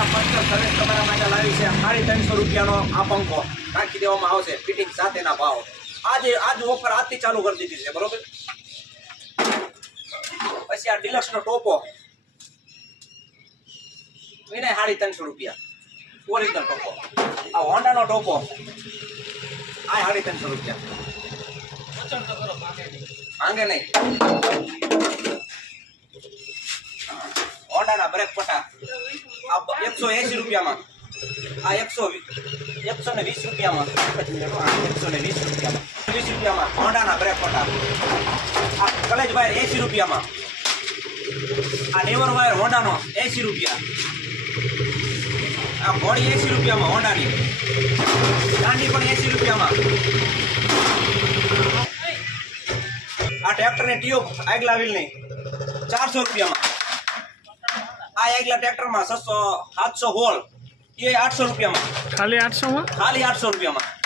Honda Pulsar service તમારા માટે લાવી છે 350 રૂપિયાનો આ પંખો નાખી દેવામાં આવશે ફિટિંગ સાથેના ભાવ આજ ઓફર આજથી ચાલુ કરી દીધી છે બરોબર પછી આ ડિલક્સ નો ટોપો એને 350 રૂપિયા ઓરિજિનલ ટોપો આ હોન્ડા નો ટોપો આ 350 રૂપિયા માંગે નહીં હોન્ડા ના બ્રેક પટા આ 180 રૂપિયામાં આ 120 રૂપિયામાં 120 રૂપિયામાં 20 રૂપિયામાં હોન્ડા ના બ્રેક પટા આ કલેજ વાયર 80 રૂપિયામાં આ નેવર વાયર હોન્ડા નો 80 રૂપિયા આ બોડી 80 રૂપિયામાં હોન્ડાની દાંડી પણ 80 રૂપિયામાં આ ટ્રેક્ટરની ટ્યુબ આગલા વ્હીલની 400 રૂપિયામાં આ આગલા ટ્રેક્ટરમાં 700 હોલ એ 800 રૂપિયામાં ખાલી 800 માં ખાલી 800 રૂપિયામાં